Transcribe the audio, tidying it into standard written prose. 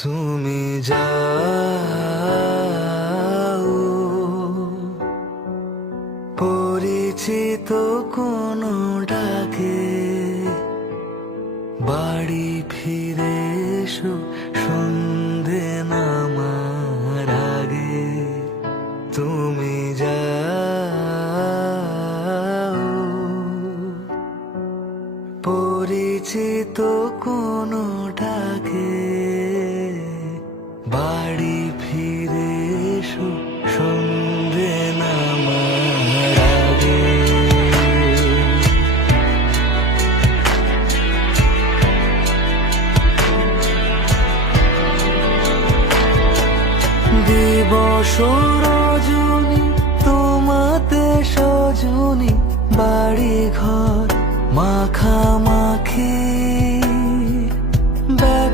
তুমি যাও পরিচিত কোনো ডাকে, বাড়ি ফিরে এসো সন্ধে নামার আগে। তুমি যাও পরিচিত কোনো ডাকে, বাড়ি ফিরে এসো সন্ধে নামার আগে। দিবস রজনী তোমাতে সজনী, বাড়ি ঘর মাখামাখি